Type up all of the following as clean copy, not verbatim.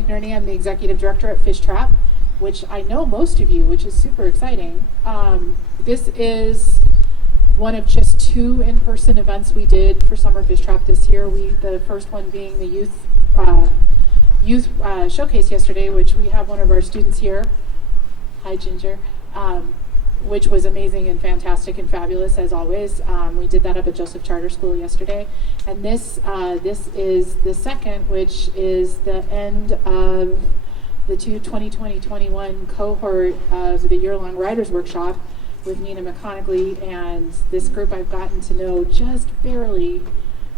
McNerney. I'm the executive director at Fishtrap, which I know most of you, which is super exciting. This is one of just 2 in-person events we did for Summer Fishtrap this year. The first one being the youth showcase yesterday, which we have one of our students here. Hi, Ginger. Which was amazing and fantastic and fabulous as always. We did that up at Joseph Charter School yesterday. And this is the second, which is the end of the 2020-21 cohort of the Yearlong Writers Workshop with Dina McConigley, and this group I've gotten to know just barely,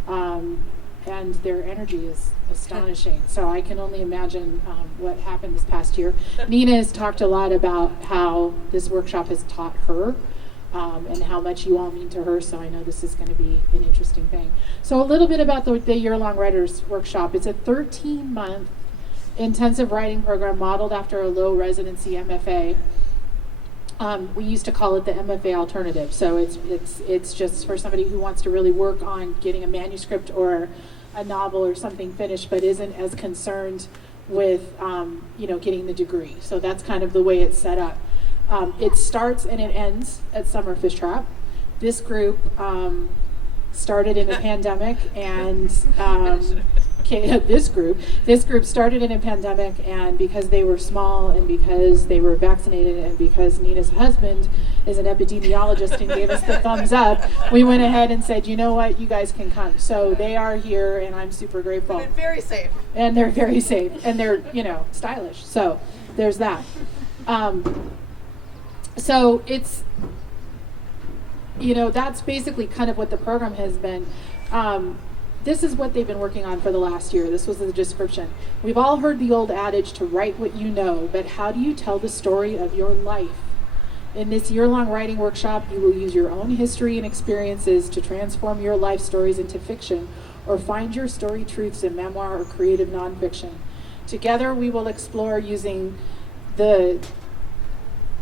and their energy is astonishing. So I can only imagine what happened this past year. Nina has talked a lot about how this workshop has taught her and how much you all mean to her, so I know this is going to be an interesting thing. So a little bit about the Yearlong Writers Workshop. It's a 13-month intensive writing program modeled after a low-residency MFA. We used to call it the MFA alternative. So it's just for somebody who wants to really work on getting a manuscript or a novel or something finished, but isn't as concerned with getting the degree. So that's kind of the way it's set up. It starts and it ends at Summer Fishtrap. This group started in a pandemic, and this group started in a pandemic, and because they were small and because they were vaccinated and because Nina's husband is an epidemiologist and gave us the thumbs up, we went ahead and said, you know what, you guys can come. So they are here, and I'm super grateful. And very safe. And they're very safe, and they're stylish. So there's that. So it's that's basically kind of what the program has been. This is what they've been working on for the last year. This was the description. We've all heard the old adage to write what you know, but how do you tell the story of your life? In this year-long writing workshop, you will use your own history and experiences to transform your life stories into fiction, or find your story truths in memoir or creative nonfiction. Together, we will explore using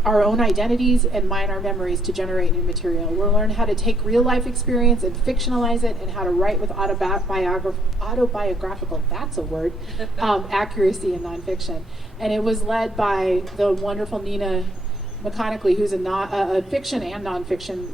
our own identities and mine our memories to generate new material. We'll learn how to take real life experience and fictionalize it, and how to write with autobiographical, that's a word, accuracy in nonfiction. And it was led by the wonderful Dina McConigley, who's a fiction and nonfiction,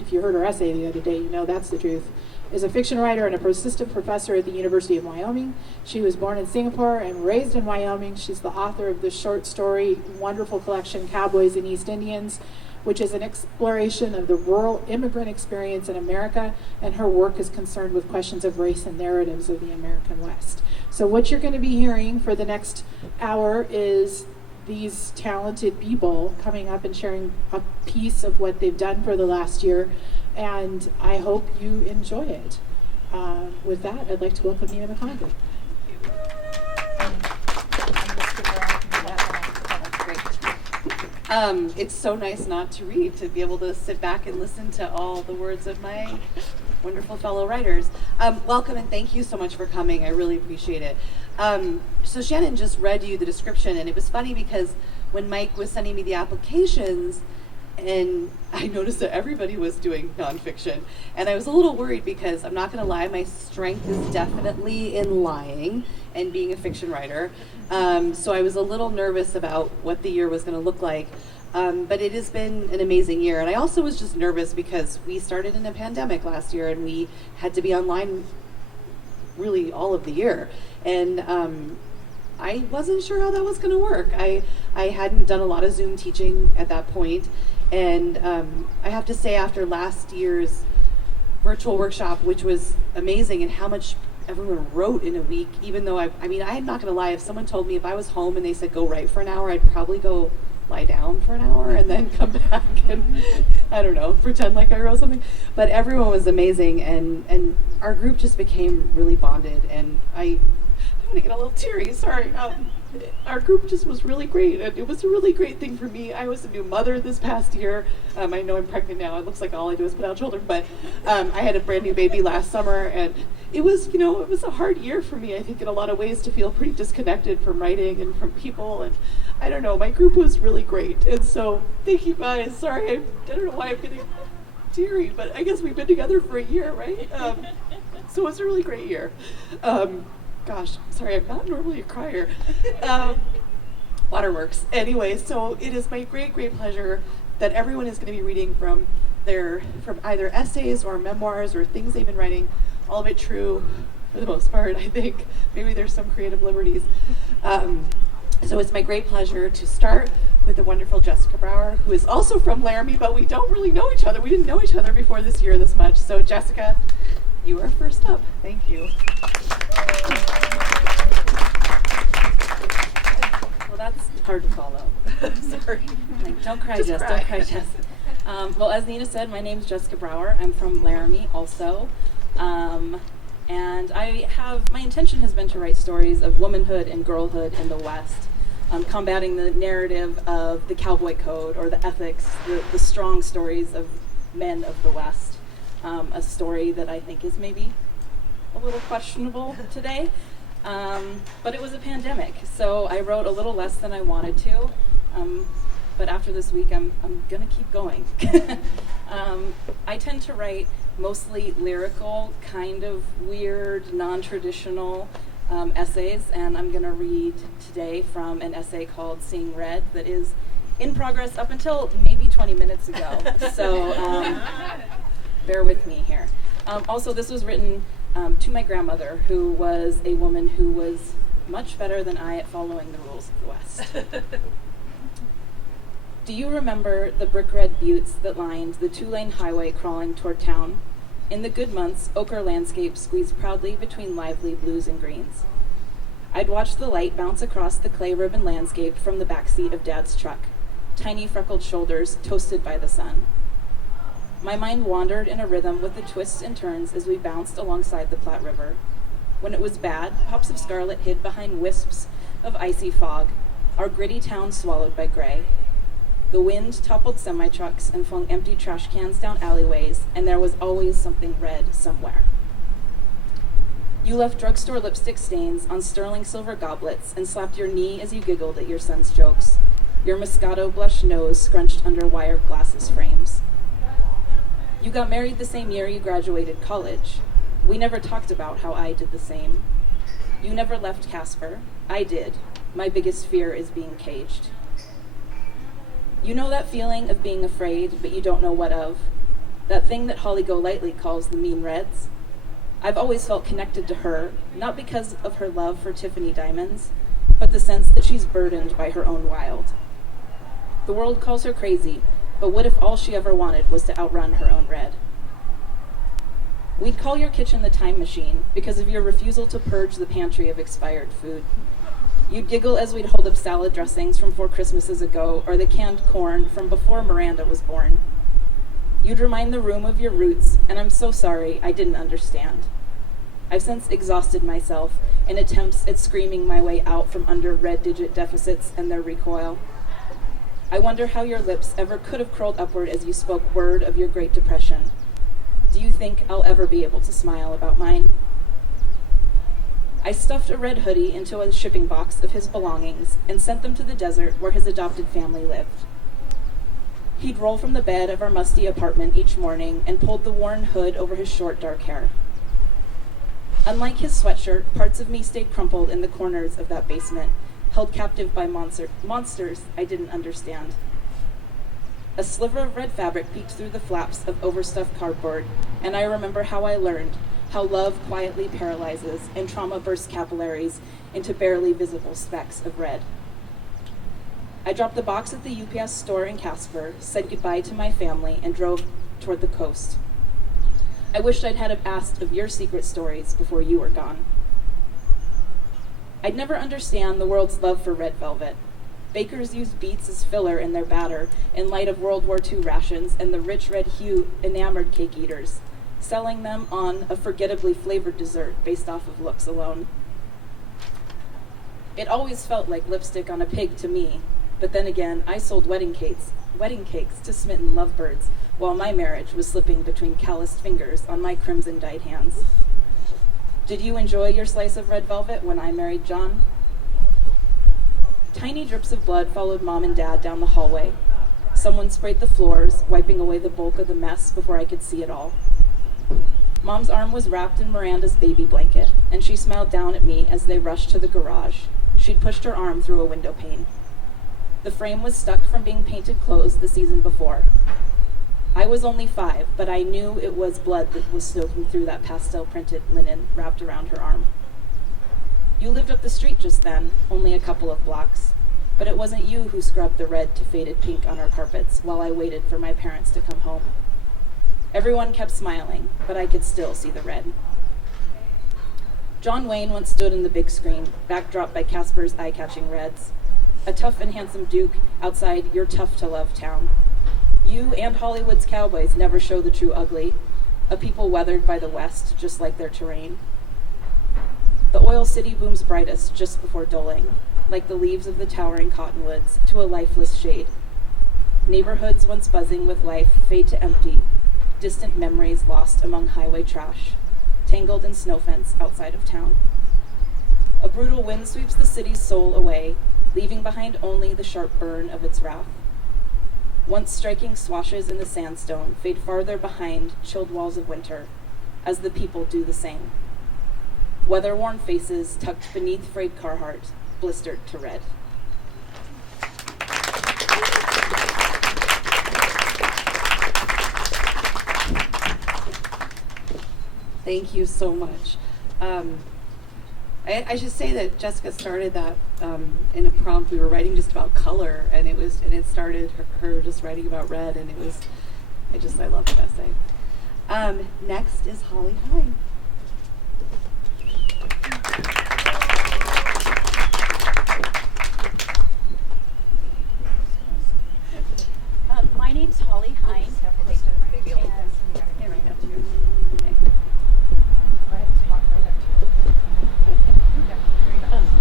if you heard her essay the other day, that's the truth, is a fiction writer and a persistent professor at the University of Wyoming. She was born in Singapore and raised in Wyoming. She's the author of the short story, wonderful collection, Cowboys and East Indians, which is an exploration of the rural immigrant experience in America, and her work is concerned with questions of race and narratives of the American West. So what you're going to be hearing for the next hour is these talented people coming up and sharing a piece of what they've done for the last year, and I hope you enjoy it. With that, I'd like to welcome Dina McConigley. It's so nice not to read, to be able to sit back and listen to all the words of my wonderful fellow writers. Welcome, and thank you so much for coming. I really appreciate it. So Shannon just read you the description, and it was funny because when Mike was sending me the applications, and I noticed that everybody was doing nonfiction, and I was a little worried because, I'm not going to lie, my strength is definitely in lying and being a fiction writer. So I was a little nervous about what the year was going to look like. But it has been an amazing year. And I also was just nervous because we started in a pandemic last year, and we had to be online really all of the year. And I wasn't sure how that was going to work. I hadn't done a lot of Zoom teaching at that point. And I have to say, after last year's virtual workshop, which was amazing, and how much everyone wrote in a week, even though I'm not going to lie, if someone told me if I was home and they said go write for an hour, I'd probably go lie down for an hour and then come back and, I don't know, pretend like I wrote something. But everyone was amazing, and our group just became really bonded, and I'm going to get a little teary, sorry. Our group just was really great, and it was a really great thing for me. I was a new mother this past year. I know I'm pregnant now. It looks like all I do is put out children, but I had a brand new baby last summer, and it was a hard year for me, I think, in a lot of ways, to feel pretty disconnected from writing and from people, and I don't know, my group was really great. And so thank you guys. Sorry, I don't know why I'm getting teary, but I guess we've been together for a year, right? So it was a really great year. gosh, sorry, I'm not normally a crier. Waterworks. Anyway, so it is my great, great pleasure that everyone is going to be reading from either essays or memoirs or things they've been writing, all of it true for the most part, I think. Maybe there's some creative liberties. So it's my great pleasure to start with the wonderful Jessica Brower, who is also from Laramie, but we don't really know each other. We didn't know each other before this year this much. So Jessica, you are first up. Thank you. Well, that's hard to follow. Sorry. Like, don't cry, Just Jess. cry. Don't cry, Jess. Well, as Nina said, my name is Jessica Brower. I'm from Laramie also. And my intention has been to write stories of womanhood and girlhood in the West, combating the narrative of the cowboy code or the ethics, the strong stories of men of the West. A story that I think is maybe a little questionable today. But it was a pandemic, so I wrote a little less than I wanted to. But after this week, I'm gonna keep going. I tend to write mostly lyrical, kind of weird, non-traditional essays, and I'm gonna read today from an essay called Seeing Red that is in progress up until maybe 20 minutes ago. So bear with me here. Also, this was written to my grandmother, who was a woman who was much better than I at following the rules of the West. Do you remember the brick red buttes that lined the two-lane highway crawling toward town? In the good months, ochre landscapes squeezed proudly between lively blues and greens. I'd watch the light bounce across the clay ribbon landscape from the backseat of Dad's truck, tiny freckled shoulders toasted by the sun. My mind wandered in a rhythm with the twists and turns as we bounced alongside the Platte River. When it was bad, pops of scarlet hid behind wisps of icy fog, our gritty town swallowed by gray. The wind toppled semi-trucks and flung empty trash cans down alleyways, and there was always something red somewhere. You left drugstore lipstick stains on sterling silver goblets and slapped your knee as you giggled at your son's jokes, your Moscato blush nose scrunched under wire glasses frames. You got married the same year you graduated college. We never talked about how I did the same. You never left Casper. I did. My biggest fear is being caged. You know that feeling of being afraid, but you don't know what of? That thing that Holly Golightly calls the mean reds? I've always felt connected to her, not because of her love for Tiffany diamonds, but the sense that she's burdened by her own wild. The world calls her crazy, but what if all she ever wanted was to outrun her own red? We'd call your kitchen the time machine because of your refusal to purge the pantry of expired food. You'd giggle as we'd hold up salad dressings from 4 Christmases ago or the canned corn from before Miranda was born. You'd remind the room of your roots, and I'm so sorry I didn't understand. I've since exhausted myself in attempts at screaming my way out from under red digit deficits and their recoil. I wonder how your lips ever could have curled upward as you spoke word of your Great Depression. Do you think I'll ever be able to smile about mine? I stuffed a red hoodie into a shipping box of his belongings and sent them to the desert where his adopted family lived. He'd roll from the bed of our musty apartment each morning and pulled the worn hood over his short, dark hair. Unlike his sweatshirt, parts of me stayed crumpled in the corners of that basement, held captive by monsters I didn't understand. A sliver of red fabric peeked through the flaps of overstuffed cardboard, and I remember how I learned how love quietly paralyzes and trauma bursts capillaries into barely visible specks of red. I dropped the box at the UPS store in Casper, said goodbye to my family, and drove toward the coast. I wished I'd had asked of your secret stories before you were gone. I'd never understand the world's love for red velvet. Bakers use beets as filler in their batter in light of World War II rations and the rich red hue enamored cake eaters, selling them on a forgettably flavored dessert based off of looks alone. It always felt like lipstick on a pig to me, but then again, I sold wedding cakes to smitten lovebirds, while my marriage was slipping between calloused fingers on my crimson-dyed hands. Did you enjoy your slice of red velvet when I married John? Tiny drips of blood followed Mom and Dad down the hallway. Someone sprayed the floors, wiping away the bulk of the mess before I could see it all. Mom's arm was wrapped in Miranda's baby blanket, and she smiled down at me as they rushed to the garage. She'd pushed her arm through a window pane. The frame was stuck from being painted closed the season before. I was only 5, but I knew it was blood that was soaking through that pastel-printed linen wrapped around her arm. You lived up the street just then, only a couple of blocks, but it wasn't you who scrubbed the red to faded pink on our carpets while I waited for my parents to come home. Everyone kept smiling, but I could still see the red. John Wayne once stood in the big screen, backdropped by Casper's eye-catching reds, a tough and handsome duke outside your tough-to-love town. You and Hollywood's cowboys never show the true ugly, a people weathered by the West, just like their terrain. The oil city booms brightest just before doling, like the leaves of the towering cottonwoods, to a lifeless shade. Neighborhoods once buzzing with life fade to empty, distant memories lost among highway trash, tangled in snow fence outside of town. A brutal wind sweeps the city's soul away, leaving behind only the sharp burn of its wrath. Once striking swashes in the sandstone fade farther behind chilled walls of winter, as the people do the same. Weather-worn faces tucked beneath frayed Carhartt, blistered to red. Thank you so much. I should say that Jessica started that in a prompt. We were writing just about color, and it started her just writing about red, and I love the essay. Next is Holly Hine. My name's Holly Hine.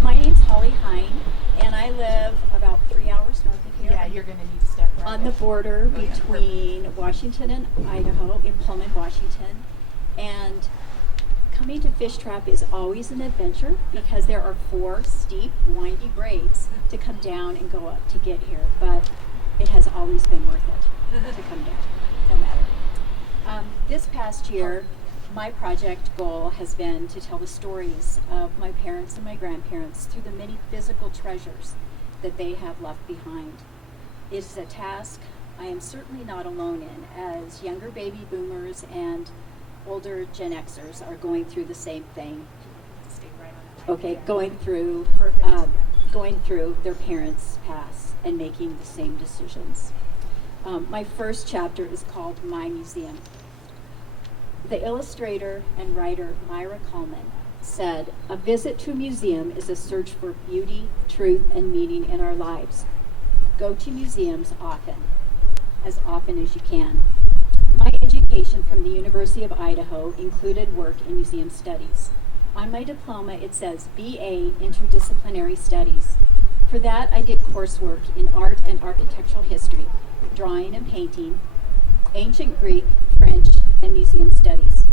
My name's Holly Hine, and I live about 3 hours north of here. Yeah, you're going to need to step right On the border between Washington and Idaho, in Pullman, Washington. And coming to Fishtrap is always an adventure because there are 4 steep, windy grades to come down and go up to get here. But it has always been worth it to come down, no matter. This past year, my project goal has been to tell the stories of my parents and my grandparents through the many physical treasures that they have left behind. It's a task I am certainly not alone in, as younger baby boomers and older Gen Xers are going through the same thing. Okay, going through their parents' past and making the same decisions. My first chapter is called My Museum. The illustrator and writer Myra Coleman said, "A visit to a museum is a search for beauty, truth, and meaning in our lives. Go to museums often, as often as you can." My education from the University of Idaho included work in museum studies. On my diploma, it says BA Interdisciplinary Studies. For that, I did coursework in art and architectural history, drawing and painting, ancient Greek, French, and museum studies.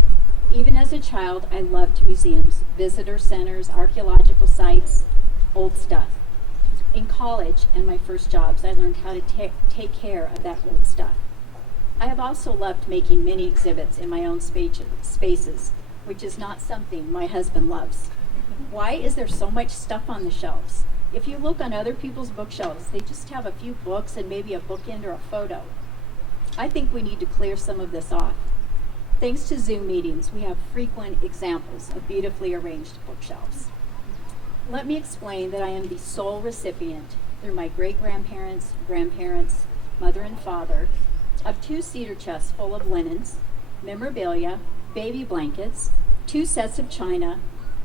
Even as a child, I loved museums, visitor centers, archaeological sites, old stuff. In college and my first jobs, I learned how to take care of that old stuff. I have also loved making mini exhibits in my own spaces, which is not something my husband loves. Why is there so much stuff on the shelves? If you look on other people's bookshelves, they just have a few books and maybe a bookend or a photo. I think we need to clear some of this off. Thanks to Zoom meetings, we have frequent examples of beautifully arranged bookshelves. Let me explain that I am the sole recipient, through my great-grandparents, grandparents, mother and father, of 2 cedar chests full of linens, memorabilia, baby blankets, 2 sets of china,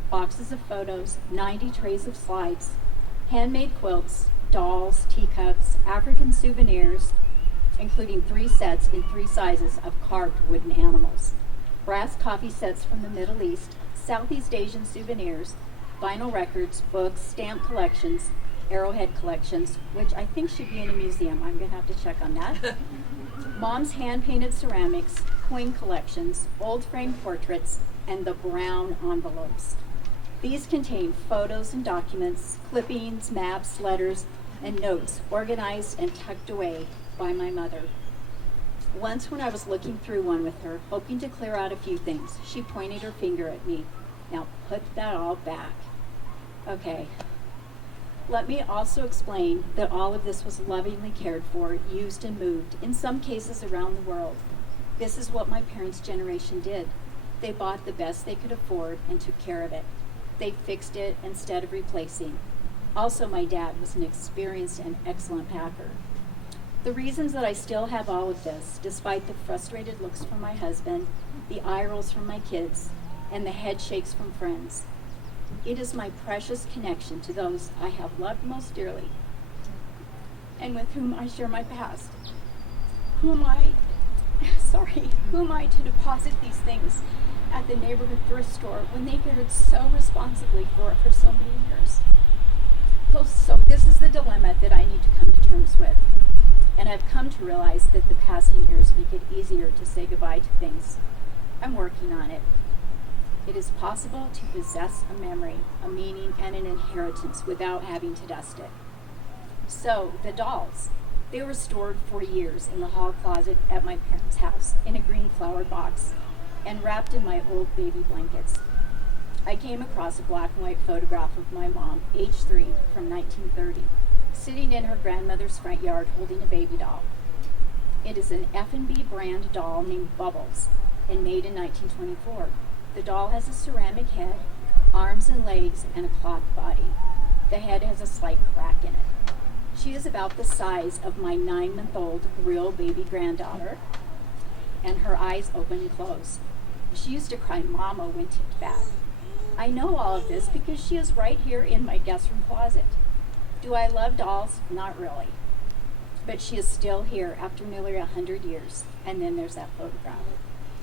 boxes of photos, 90 trays of slides, handmade quilts, dolls, teacups, African souvenirs, including 3 sets in 3 sizes of carved wooden animals, brass coffee sets from the Middle East, Southeast Asian souvenirs, vinyl records, books, stamp collections, arrowhead collections, which I think should be in a museum. I'm going to have to check on that. Mom's hand-painted ceramics, coin collections, old frame portraits, and the brown envelopes. These contain photos and documents, clippings, maps, letters, and notes organized and tucked away by my mother. Once when I was looking through one with her, hoping to clear out a few things, she pointed her finger at me. Now put that all back. Okay. Let me also explain that all of this was lovingly cared for, used and moved, in some cases around the world. This is what my parents' generation did. They bought the best they could afford and took care of it. They fixed it instead of replacing. Also, my dad was an experienced and excellent packer. The reasons that I still have all of this, despite the frustrated looks from my husband, the eye rolls from my kids, and the head shakes from friends. It is my precious connection to those I have loved most dearly, and with whom I share my past. Who am I to deposit these things at the neighborhood thrift store when they cared so responsibly for it for so many years? So this is the dilemma that I need to come to terms with. And I've come to realize that the passing years make it easier to say goodbye to things. I'm working on it. It is possible to possess a memory, a meaning, and an inheritance without having to dust it. So, the dolls. They were stored for years in the hall closet at my parents' house in a green flowered box and wrapped in my old baby blankets. I came across a black and white photograph of my mom, age 3, from 1930. Sitting in her grandmother's front yard holding a baby doll. It is an F&B brand doll named Bubbles and made in 1924. The doll has a ceramic head, arms and legs, and a cloth body. The head has a slight crack in it. She is about the size of my 9-month-old real baby granddaughter, and her eyes open and close. She used to cry "Mama" when tipped back. I know all of this because she is right here in my guest room closet. Do I love dolls? Not really. But she is still here after nearly 100 years. And then there's that photograph.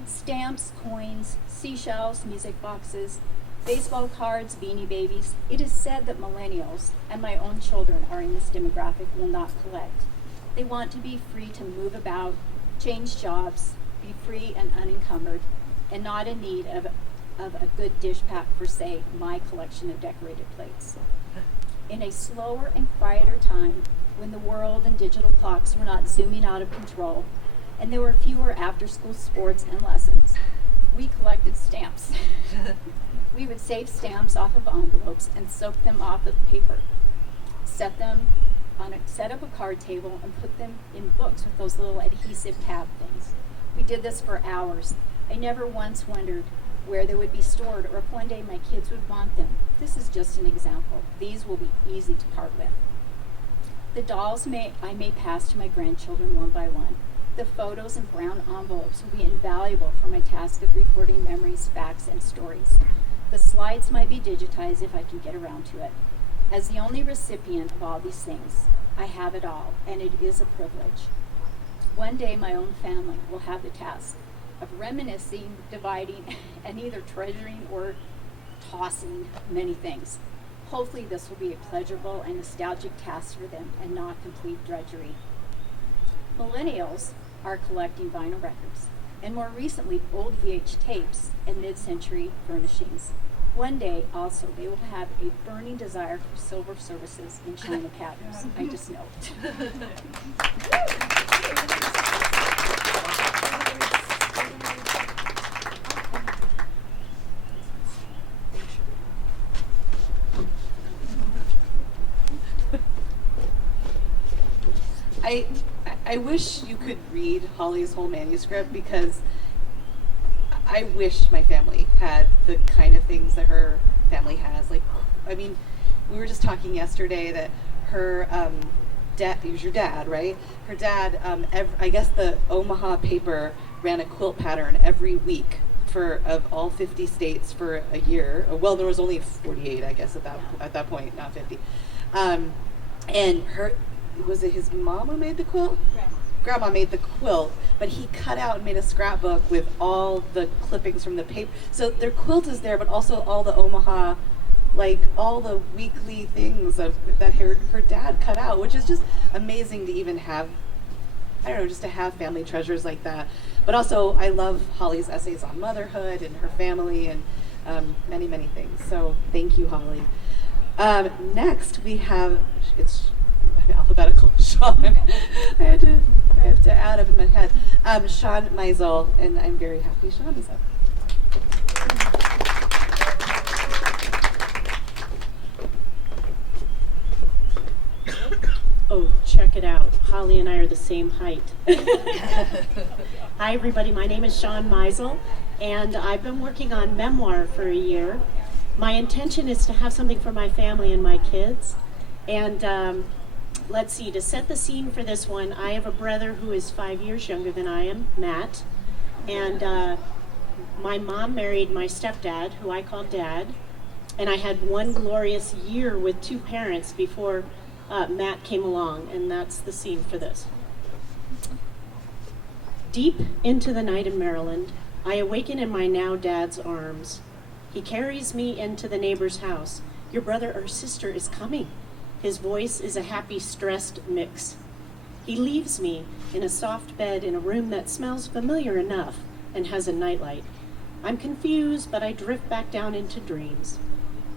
Stamps, coins, seashells, music boxes, baseball cards, Beanie Babies. It is said that millennials, and my own children are in this demographic, will not collect. They want to be free to move about, change jobs, be free and unencumbered, and not in need of a good dish pack for, say, my collection of decorated plates. In a slower and quieter time, when the world and digital clocks were not zooming out of control, and there were fewer after-school sports and lessons, we collected stamps. We would save stamps off of envelopes and soak them off of paper, set up a card table, and put them in books with those little adhesive tab things. We did this for hours. I never once wondered where they would be stored or if one day my kids would want them. This is just an example. These will be easy to part with. The dolls I may pass to my grandchildren one by one. The photos and brown envelopes will be invaluable for my task of recording memories, facts, and stories. The slides might be digitized if I can get around to it. As the only recipient of all these things, I have it all, and it is a privilege. One day my own family will have the task of reminiscing, dividing, and either treasuring or tossing many things. Hopefully this will be a pleasurable and nostalgic task for them and not complete drudgery. Millennials are collecting vinyl records, and more recently old VH tapes and mid-century furnishings. One day also they will have a burning desire for silver services in china cabinets. I just know it. I wish you could read Holly's whole manuscript because I wish my family had the kind of things that her family has. Like, I mean, we were just talking yesterday that her dad, he was your dad, right? Her dad, I guess the Omaha paper ran a quilt pattern every week of all 50 states for a year. Well, there was only 48, I guess, at that point, not 50. And was it his mama made the quilt? Grandma made the quilt, but he cut out and made a scrapbook with all the clippings from the paper. So their quilt is there, but also all the Omaha, like all the weekly things that her dad cut out, which is just amazing to even have. I don't know, just to have family treasures like that. But also, I love Holly's essays on motherhood and her family and many, many things. So thank you, Holly. Next, we have, alphabetical Shawn. I have to add up in my head. Shawn Meisel, and I'm very happy Shawn is up. Oh, check it out. Holly and I are the same height. Hi, everybody. My name is Shawn Meisel, and I've been working on memoir for a year. My intention is to have something for my family and my kids. And let's see, to set the scene for this one, I have a brother who is 5 years younger than I am, Matt. And my mom married my stepdad, who I call Dad. And I had one glorious year with two parents before Matt came along, and that's the scene for this. Deep into the night in Maryland, I awaken in my now dad's arms. He carries me into the neighbor's house. Your brother or sister is coming. His voice is a happy, stressed mix. He leaves me in a soft bed in a room that smells familiar enough and has a nightlight. I'm confused, but I drift back down into dreams.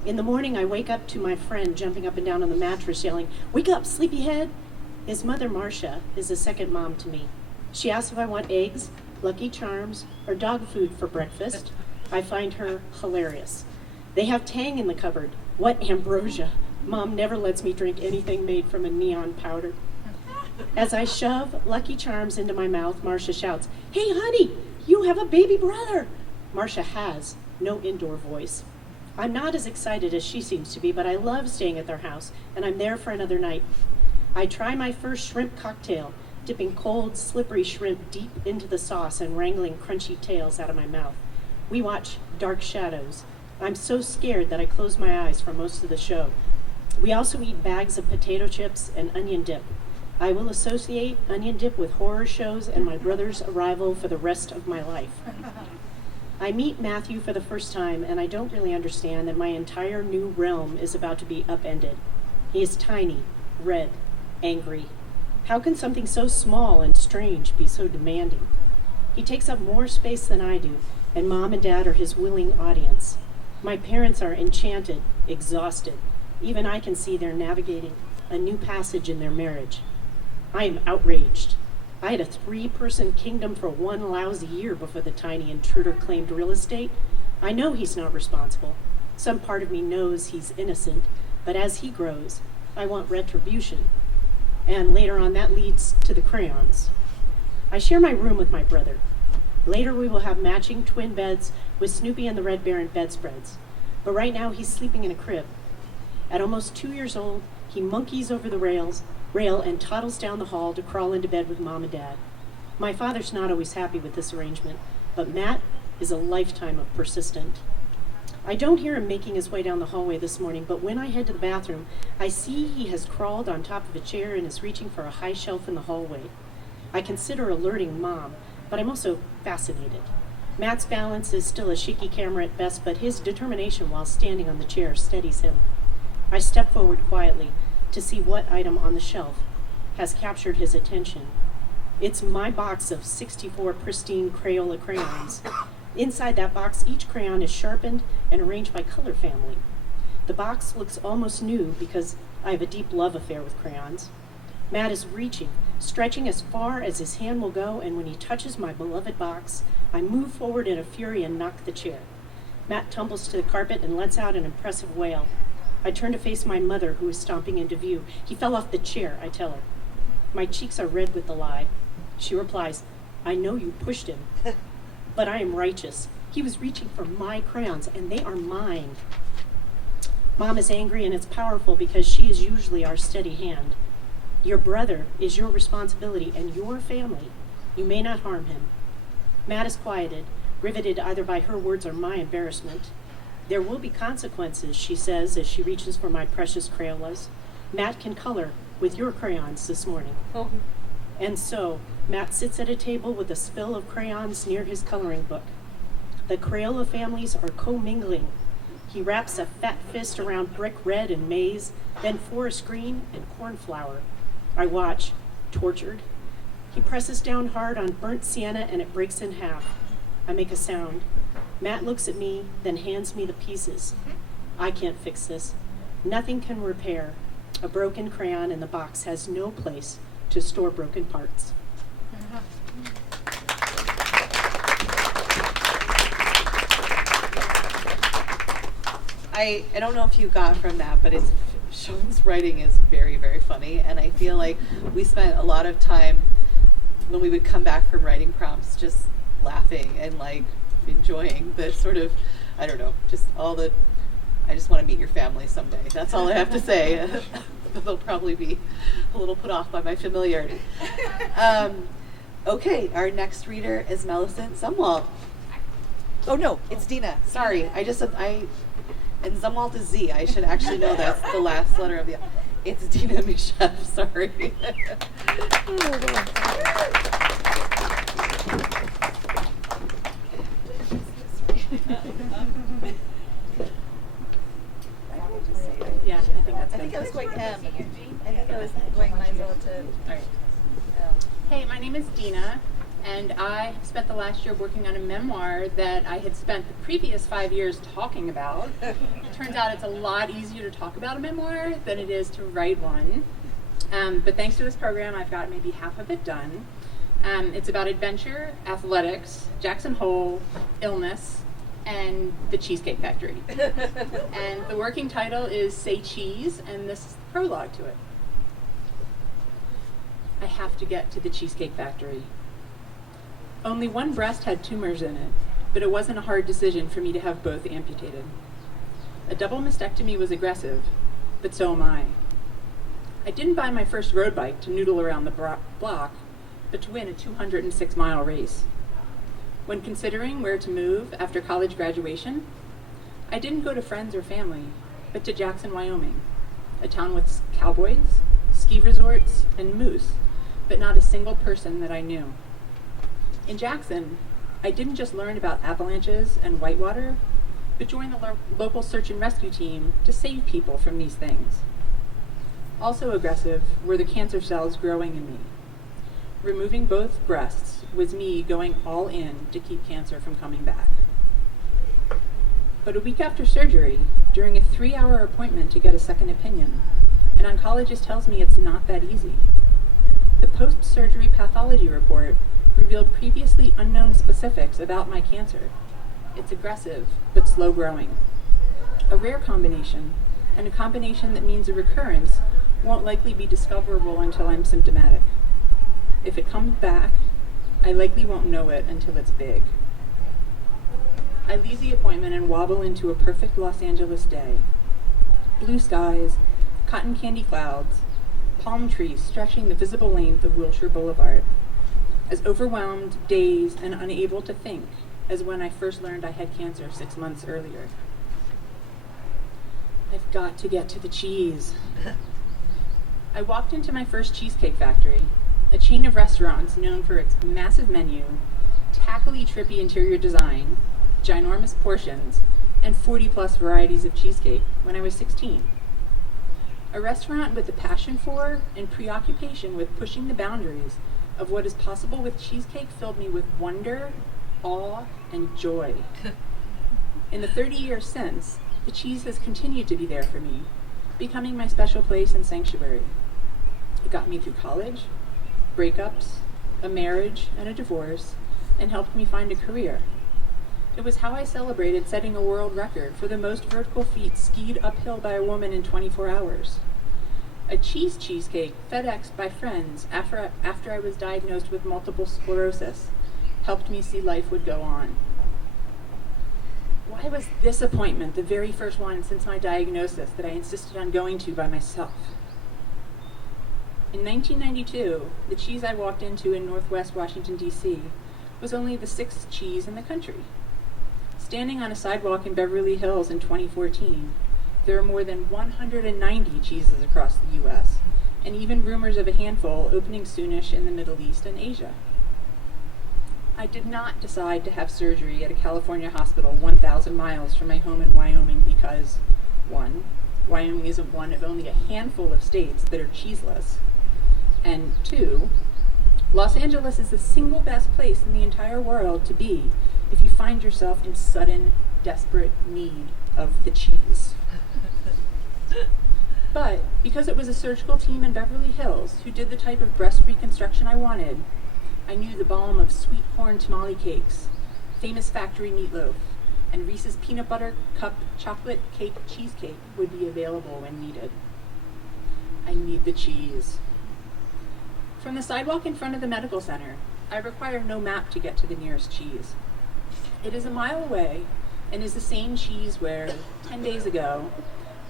In the morning, I wake up to my friend jumping up and down on the mattress, yelling, "Wake up, sleepyhead!" His mother, Marcia, is a second mom to me. She asks if I want eggs, Lucky Charms, or dog food for breakfast. I find her hilarious. They have Tang in the cupboard. What ambrosia! Mom never lets me drink anything made from a neon powder. As I shove Lucky Charms into my mouth, Marcia shouts, "Hey, honey, you have a baby brother!" Marcia has no indoor voice. I'm not as excited as she seems to be, but I love staying at their house, and I'm there for another night. I try my first shrimp cocktail, dipping cold, slippery shrimp deep into the sauce and wrangling crunchy tails out of my mouth. We watch Dark Shadows. I'm so scared that I close my eyes for most of the show. We also eat bags of potato chips and onion dip. I will associate onion dip with horror shows and my brother's arrival for the rest of my life. I meet Matthew for the first time, and I don't really understand that my entire new realm is about to be upended. He is tiny, red, angry. How can something so small and strange be so demanding? He takes up more space than I do, and Mom and Dad are his willing audience. My parents are enchanted, exhausted. Even I can see they're navigating a new passage in their marriage. I am outraged. I had a 3-person kingdom for one lousy year before the tiny intruder claimed real estate. I know he's not responsible. Some part of me knows he's innocent, but as he grows, I want retribution. And later on, that leads to the crayons. I share my room with my brother. Later, we will have matching twin beds with Snoopy and the Red Baron bedspreads. But right now, he's sleeping in a crib. At almost 2 years old, he monkeys over the rail and toddles down the hall to crawl into bed with Mom and Dad. My father's not always happy with this arrangement, but Matt is a lifetime of persistent. I don't hear him making his way down the hallway this morning, but when I head to the bathroom, I see he has crawled on top of a chair and is reaching for a high shelf in the hallway. I consider alerting Mom, but I'm also fascinated. Matt's balance is still a shaky camera at best, but his determination while standing on the chair steadies him. I step forward quietly to see what item on the shelf has captured his attention. It's my box of 64 pristine Crayola crayons. Inside that box, each crayon is sharpened and arranged by color family. The box looks almost new because I have a deep love affair with crayons. Matt is reaching, stretching as far as his hand will go, and when he touches my beloved box, I move forward in a fury and knock the chair. Matt tumbles to the carpet and lets out an impressive wail. I turn to face my mother, who is stomping into view. "He fell off the chair," I tell her. My cheeks are red with the lie. She replies, "I know you pushed him, but I am righteous. He was reaching for my crayons, and they are mine." Mom is angry, and it's powerful because she is usually our steady hand. Your brother is your responsibility and your family. You may not harm him. Matt is quieted, riveted either by her words or my embarrassment. "There will be consequences," she says as she reaches for my precious Crayolas. "Matt can color with your crayons this morning." Oh. And so, Matt sits at a table with a spill of crayons near his coloring book. The Crayola families are commingling. He wraps a fat fist around brick red and maize, then forest green and cornflower. I watch, tortured. He presses down hard on burnt sienna and it breaks in half. I make a sound. Matt looks at me, then hands me the pieces. I can't fix this. Nothing can repair. A broken crayon in the box has no place to store broken parts. I don't know if you got from that, but Shawn's writing is very, very funny, and I feel like we spent a lot of time when we would come back from writing prompts just laughing and like enjoying the sort of, I don't know, just all the, I just want to meet your family someday. That's all I have to say. They'll probably be a little put off by my familiarity. Okay, our next reader is Millicent Zumwalt. Oh no, it's Dina. Sorry, and Zumwalt is Z. I should actually know that's the last letter of the. It's Dina Michelle. Sorry. Yeah, I think that's I good. think I was going M. I think I was going Mizell to. All right. Hey, my name is Dina, and I have spent the last year working on a memoir that I had spent the previous 5 years talking about. It turns out it's a lot easier to talk about a memoir than it is to write one. But thanks to this program, I've got maybe half of it done. It's about adventure, athletics, Jackson Hole, illness, and the Cheesecake Factory. And the working title is Say Cheese, and this is the prologue to it. I have to get to the Cheesecake Factory. Only one breast had tumors in it, but it wasn't a hard decision for me to have both amputated. A double mastectomy was aggressive, but so am I. I didn't buy my first road bike to noodle around the block, but to win a 206-mile race. When considering where to move after college graduation, I didn't go to friends or family, but to Jackson, Wyoming, a town with cowboys, ski resorts, and moose, but not a single person that I knew. In Jackson, I didn't just learn about avalanches and whitewater, but joined the local search and rescue team to save people from these things. Also aggressive were the cancer cells growing in me. Removing both breasts was me going all in to keep cancer from coming back. But a week after surgery, during a 3-hour appointment to get a second opinion, an oncologist tells me it's not that easy. The post-surgery pathology report revealed previously unknown specifics about my cancer. It's aggressive, but slow growing. A rare combination, and a combination that means a recurrence won't likely be discoverable until I'm symptomatic. If it comes back, I likely won't know it until it's big. I leave the appointment and wobble into a perfect Los Angeles day. Blue skies, cotton candy clouds, palm trees stretching the visible length of Wilshire Boulevard. As overwhelmed, dazed, and unable to think as when I first learned I had cancer 6 months earlier. I've got to get to the cheese. I walked into my first Cheesecake Factory, a chain of restaurants known for its massive menu, tackily trippy interior design, ginormous portions, and 40-plus varieties of cheesecake when I was 16. A restaurant with a passion for and preoccupation with pushing the boundaries of what is possible with cheesecake filled me with wonder, awe, and joy. In the 30 years since, the cheese has continued to be there for me, becoming my special place and sanctuary. It got me through college, breakups, a marriage, and a divorce, and helped me find a career. It was how I celebrated setting a world record for the most vertical feet skied uphill by a woman in 24 hours. A cheesecake FedExed by friends after I was diagnosed with multiple sclerosis helped me see life would go on. Why was this appointment the very first one since my diagnosis that I insisted on going to by myself? In 1992, the cheese I walked into in Northwest Washington, D.C. was only the 6th cheese in the country. Standing on a sidewalk in Beverly Hills in 2014, there are more than 190 cheeses across the U.S., and even rumors of a handful opening soonish in the Middle East and Asia. I did not decide to have surgery at a California hospital 1,000 miles from my home in Wyoming because, 1, Wyoming is one of only a handful of states that are cheeseless, and 2, Los Angeles is the single best place in the entire world to be if you find yourself in sudden, desperate need of the cheese. But because it was a surgical team in Beverly Hills who did the type of breast reconstruction I wanted, I knew the balm of sweet corn tamale cakes, famous factory meatloaf, and Reese's peanut butter cup chocolate cake cheesecake would be available when needed. I need the cheese. From the sidewalk in front of the medical center, I require no map to get to the nearest cheese. It is a mile away and is the same cheese where, 10 days ago,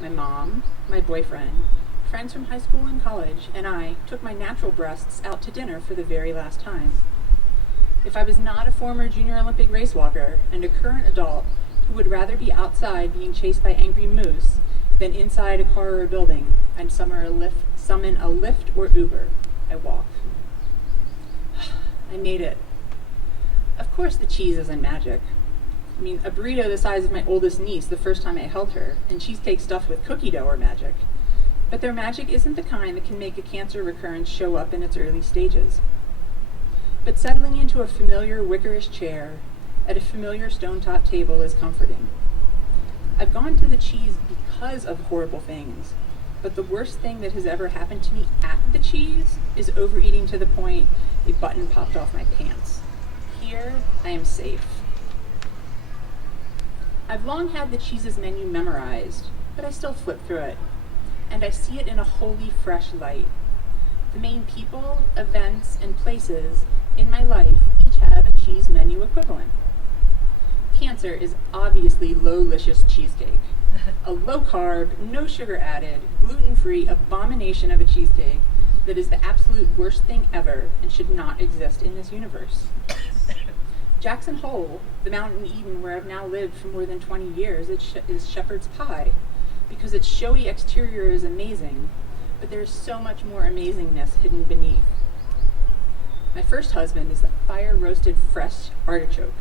my mom, my boyfriend, friends from high school and college, and I took my natural breasts out to dinner for the very last time. If I was not a former junior Olympic race walker and a current adult who would rather be outside being chased by angry moose than inside a car or a building, I'd summon a Lyft or Uber. I walk. I made it. Of course the cheese isn't magic. I mean, a burrito the size of my oldest niece the first time I held her, and cheesecake stuffed with cookie dough are magic. But their magic isn't the kind that can make a cancer recurrence show up in its early stages. But settling into a familiar wickerish chair at a familiar stone-top table is comforting. I've gone to the cheese because of horrible things, but the worst thing that has ever happened to me at the cheese is overeating to the point a button popped off my pants. Here, I am safe. I've long had the cheese's menu memorized, but I still flip through it, and I see it in a wholly fresh light. The main people, events, and places in my life each have a cheese menu equivalent. Cancer is obviously low-licious cheesecake. A low-carb, no sugar added, gluten-free abomination of a cheesecake that is the absolute worst thing ever and should not exist in this universe. Jackson Hole, the mountain in Eden where I've now lived for more than 20 years, is shepherd's pie because its showy exterior is amazing, but there is so much more amazingness hidden beneath. My first husband is the fire-roasted fresh artichoke.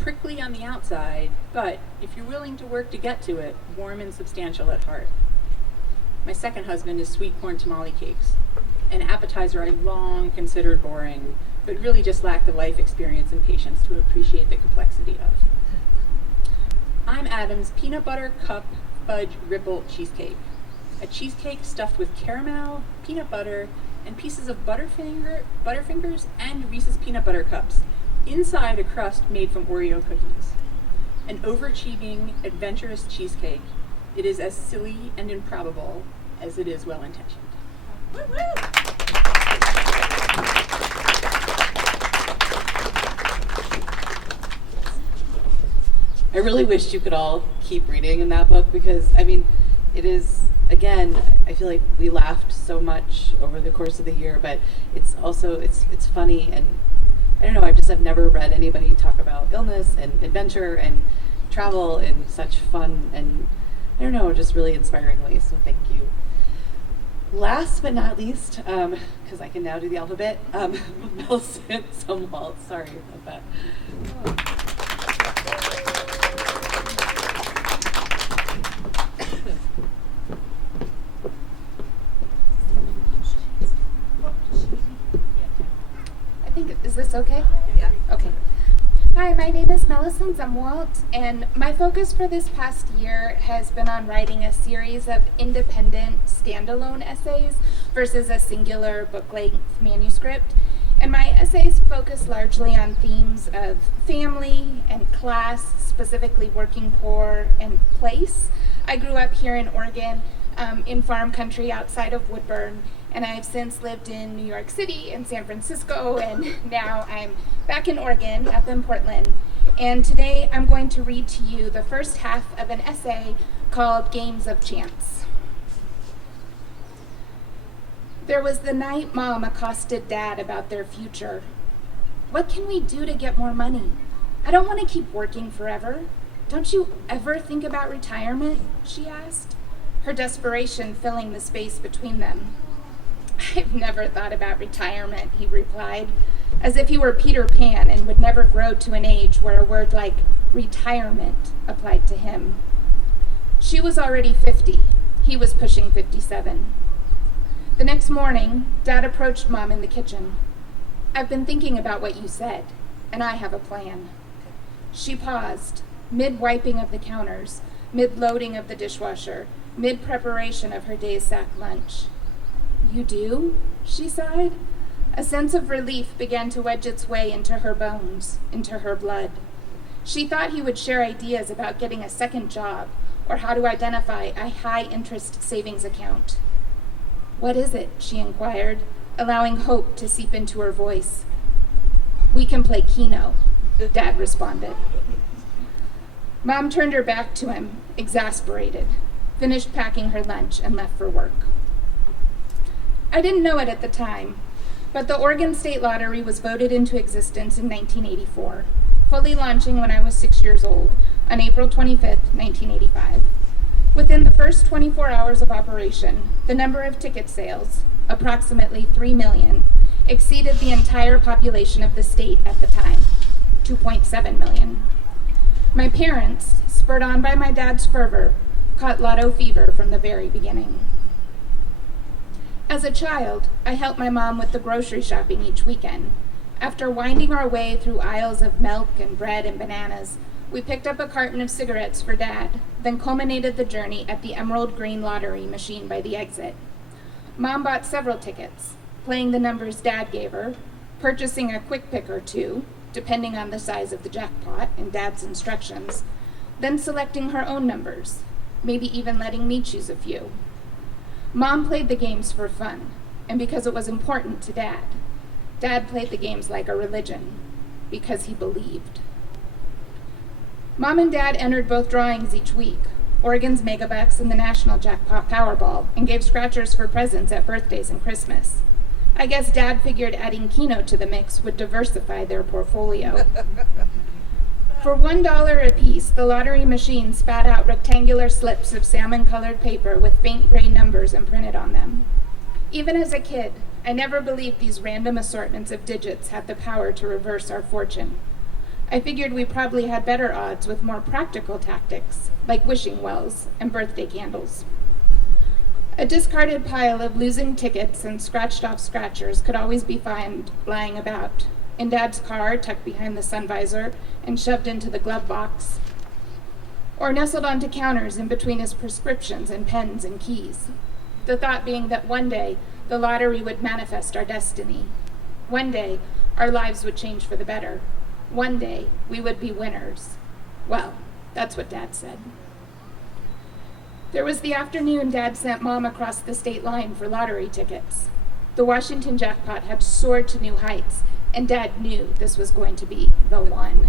Prickly on the outside, but if you're willing to work to get to it, warm and substantial at heart. My second husband is sweet corn tamale cakes, an appetizer I long considered boring, but really just lack the life experience and patience to appreciate the complexity of. I'm Adam's peanut butter cup fudge ripple cheesecake, a cheesecake stuffed with caramel, peanut butter, and pieces of Butterfingers and Reese's peanut butter cups, inside a crust made from Oreo cookies. An overachieving, adventurous cheesecake. It is as silly and improbable as it is well-intentioned. I really wished you could all keep reading in that book because, I mean, it is, again, I feel like we laughed so much over the course of the year, but it's also, it's funny, and I don't know, I've never read anybody talk about illness and adventure and travel in such fun and, I don't know, just really inspiring ways, so thank you. Last but not least, because I can now do the alphabet, Millicent Sumwalt, sorry about that. Is this okay? Yeah. Okay. Hi, my name is Millicent Zumwalt, and my focus for this past year has been on writing a series of independent, standalone essays versus a singular book-length manuscript. And my essays focus largely on themes of family and class, specifically working poor and place. I grew up here in Oregon, in farm country outside of Woodburn, and I've since lived in New York City and San Francisco, and now I'm back in Oregon, up in Portland. And today I'm going to read to you the first half of an essay called Games of Chance. There was the night Mom accosted Dad about their future. What can we do to get more money? I don't want to keep working forever. Don't you ever think about retirement? She asked, her desperation filling the space between them. I've never thought about retirement, he replied, as if he were Peter Pan and would never grow to an age where a word like retirement applied to him. She was already 50. He was pushing 57. The next morning, Dad approached Mom in the kitchen. I've been thinking about what you said, and I have a plan. She paused, mid-wiping of the counters, mid-loading of the dishwasher, mid-preparation of her day's sack lunch. "You do?" she sighed. A sense of relief began to wedge its way into her bones, into her blood. She thought he would share ideas about getting a second job or how to identify a high-interest savings account. "What is it?" she inquired, allowing hope to seep into her voice. "We can play Keno," Dad responded. Mom turned her back to him, exasperated, finished packing her lunch, and left for work. I didn't know it at the time, but the Oregon State Lottery was voted into existence in 1984, fully launching when I was 6 years old on April 25th, 1985. Within the first 24 hours of operation, the number of ticket sales, approximately 3 million, exceeded the entire population of the state at the time, 2.7 million. My parents, spurred on by my dad's fervor, caught lotto fever from the very beginning. As a child, I helped my mom with the grocery shopping each weekend. After winding our way through aisles of milk and bread and bananas, we picked up a carton of cigarettes for Dad, then culminated the journey at the emerald green lottery machine by the exit. Mom bought several tickets, playing the numbers Dad gave her, purchasing a quick pick or two, depending on the size of the jackpot and Dad's instructions, then selecting her own numbers, maybe even letting me choose a few. Mom played the games for fun, and because it was important to Dad. Dad played the games like a religion, because he believed. Mom and Dad entered both drawings each week, Oregon's Megabucks and the National Jackpot Powerball, and gave scratchers for presents at birthdays and Christmas. I guess Dad figured adding Keno to the mix would diversify their portfolio. For $1 apiece, the lottery machine spat out rectangular slips of salmon-colored paper with faint gray numbers imprinted on them. Even as a kid, I never believed these random assortments of digits had the power to reverse our fortune. I figured we probably had better odds with more practical tactics, like wishing wells and birthday candles. A discarded pile of losing tickets and scratched-off scratchers could always be found lying about, in Dad's car tucked behind the sun visor and shoved into the glove box, or nestled onto counters in between his prescriptions and pens and keys. The thought being that one day the lottery would manifest our destiny. One day our lives would change for the better. One day we would be winners. Well, that's what Dad said. There was the afternoon Dad sent Mom across the state line for lottery tickets. The Washington jackpot had soared to new heights, and Dad knew this was going to be the one.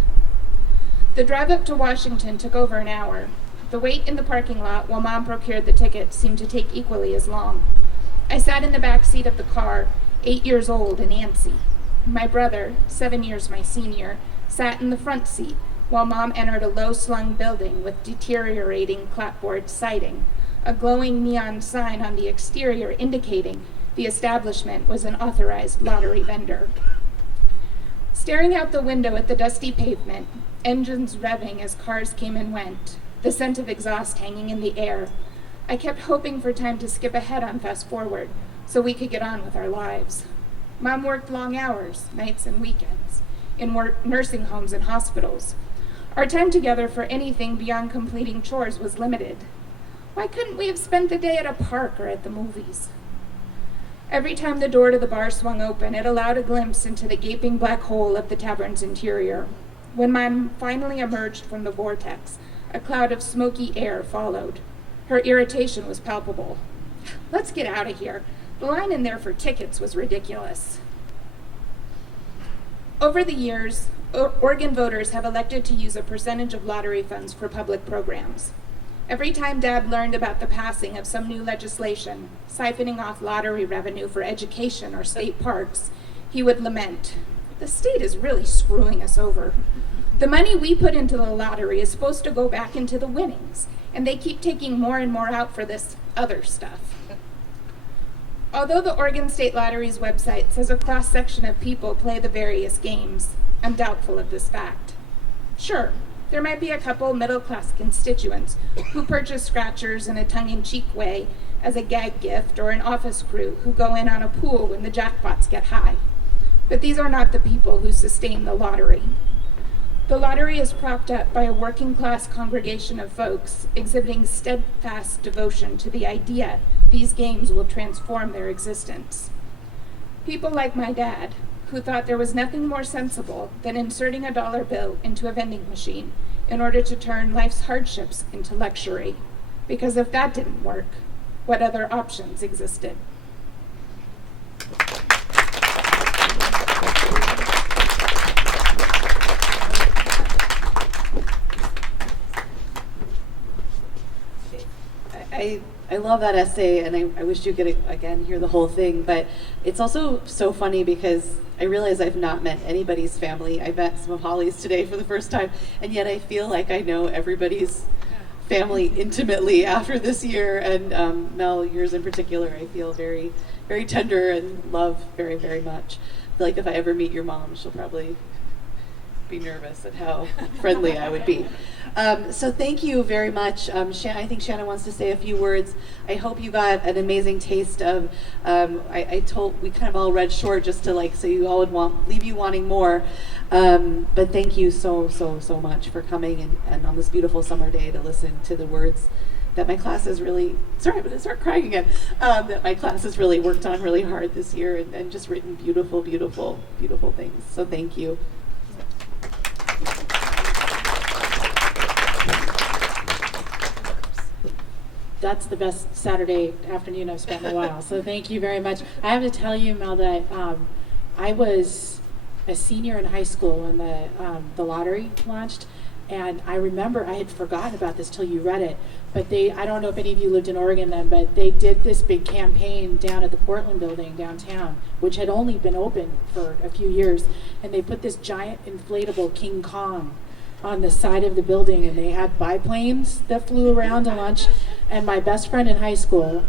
The drive up to Washington took over an hour. The wait in the parking lot while Mom procured the tickets seemed to take equally as long. I sat in the back seat of the car, 8 years old and antsy. My brother, 7 years my senior, sat in the front seat while Mom entered a low-slung building with deteriorating clapboard siding, a glowing neon sign on the exterior indicating the establishment was an authorized lottery vendor. Staring out the window at the dusty pavement, engines revving as cars came and went, the scent of exhaust hanging in the air, I kept hoping for time to skip ahead on fast forward so we could get on with our lives. Mom worked long hours, nights and weekends, in nursing homes and hospitals. Our time together for anything beyond completing chores was limited. Why couldn't we have spent the day at a park or at the movies? Every time the door to the bar swung open, it allowed a glimpse into the gaping black hole of the tavern's interior. When Mom finally emerged from the vortex, a cloud of smoky air followed. Her irritation was palpable. Let's get out of here. The line in there for tickets was ridiculous. Over the years, Oregon voters have elected to use a percentage of lottery funds for public programs. Every time Dad learned about the passing of some new legislation, siphoning off lottery revenue for education or state parks, he would lament, "The state is really screwing us over. The money we put into the lottery is supposed to go back into the winnings, and they keep taking more and more out for this other stuff." Although the Oregon State Lottery's website says a cross-section of people play the various games, I'm doubtful of this fact. Sure, there might be a couple middle-class constituents who purchase scratchers in a tongue-in-cheek way as a gag gift, or an office crew who go in on a pool when the jackpots get high. But these are not the people who sustain the lottery. The lottery is propped up by a working class congregation of folks exhibiting steadfast devotion to the idea these games will transform their existence. People like my dad, who thought there was nothing more sensible than inserting a dollar bill into a vending machine in order to turn life's hardships into luxury. Because if that didn't work, what other options existed? I love that essay, and I wish you could, again, hear the whole thing, but it's also so funny because I realize I've not met anybody's family. I met some of Holly's today for the first time, and yet I feel like I know everybody's family intimately after this year, and Mel, yours in particular, I feel very, very tender and love very, very much. I feel like if I ever meet your mom, she'll probably be nervous at how friendly I would be. So thank you very much. I think Shannon wants to say a few words. I hope you got an amazing taste of, we kind of all read short just to so you all would leave you wanting more. But thank you so much for coming and on this beautiful summer day to listen to the words that my class has really, sorry, I'm going to start crying again, that my class has really worked on really hard this year and just written beautiful, beautiful, beautiful things. So thank you. That's the best Saturday afternoon I've spent in a while. So thank you very much. I have to tell you, Mel, that I was a senior in high school when the lottery launched, and I remember I had forgotten about this till you read it. But I don't know if any of you lived in Oregon then, but they did this big campaign down at the Portland building downtown, which had only been open for a few years, and they put this giant inflatable King Kong on the side of the building, and they had biplanes that flew around to lunch. And my best friend in high school,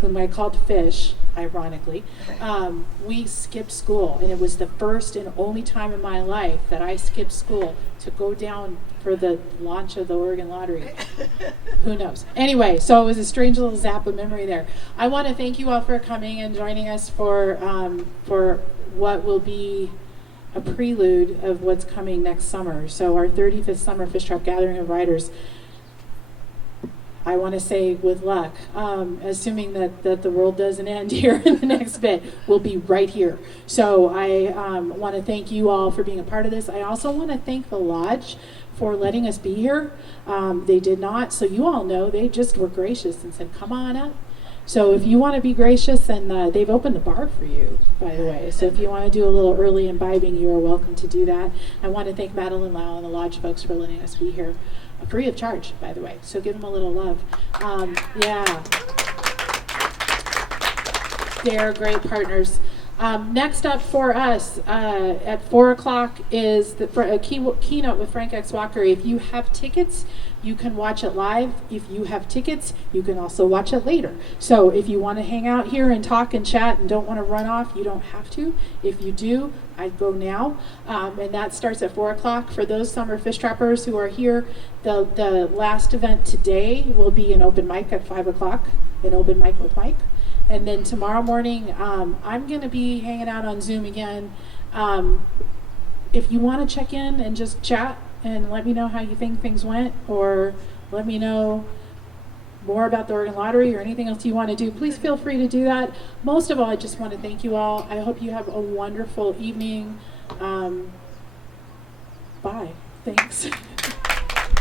whom I called Fish, ironically, we skipped school, and it was the first and only time in my life that I skipped school to go down for the launch of the Oregon Lottery. Who knows? Anyway, so it was a strange little zap of memory there. I want to thank you all for coming and joining us for what will be a prelude of what's coming next summer. So our 35th Summer Fishtrap Gathering of Writers. I want to say with luck, assuming that the world doesn't end here in the next bit, we'll be right here. So I want to thank you all for being a part of this. I also want to thank the Lodge for letting us be here. They did not, so you all know, they just were gracious and said, come on up. So if you want to be gracious, and they've opened the bar for you, by the way. So if you want to do a little early imbibing, you are welcome to do that. I want to thank Madeline Lau and the Lodge folks for letting us be here. Free of charge, by the way. So give them a little love. Yeah. They're great partners. Next up for us at 4 o'clock is a keynote with Frank X. Walker. If you have tickets, you can watch it live. If you have tickets, you can also watch it later. So if you want to hang out here and talk and chat and don't want to run off, you don't have to. If you do, I'd go now. And that starts at 4 o'clock. For those summer fish trappers who are here, the last event today will be an open mic at 5 o'clock, an open mic with Mike. And then tomorrow morning, I'm going to be hanging out on Zoom again. If you want to check in and just chat and let me know how you think things went, or let me know more about the Oregon Lottery or anything else you want to do, please feel free to do that. Most of all, I just want to thank you all. I hope you have a wonderful evening. Bye. Thanks.